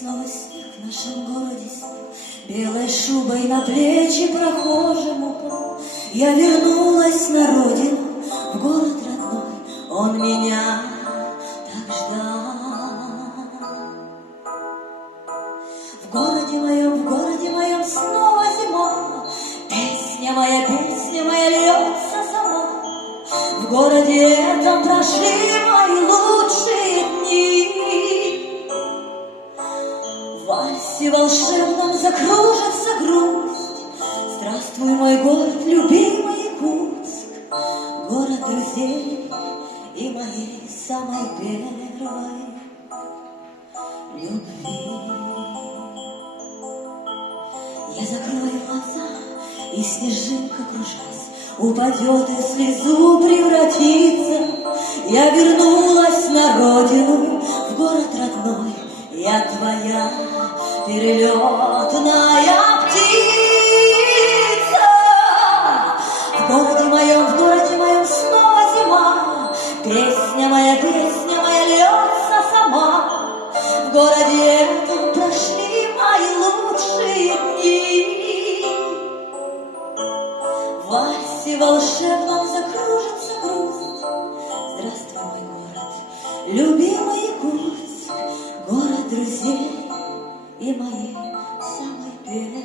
Снова снег в нашем городе снег, белой шубой на плечи прохожему упал. Я вернулась на родину, в город родной, он меня так ждал. В городе моем снова зима, песня моя льется сама. В городе этом прошли мои лучшие дни. В вальсе волшебном закружится грусть. Здравствуй, мой город, любимый Якутск, город друзей и моей самой первой любви. Я закрою глаза, и снежинка, кружась, упадет и в слезу превратится. Я вернулась на родину, в город родной, я твоя перелетная птица. В городе моем снова зима, песня моя льется сама. В городе этом прошли мои лучшие дни. В вальсе волшебном закружится грусть. Здравствуй, мой город, любимый Якутск, город друзей и моей самой первой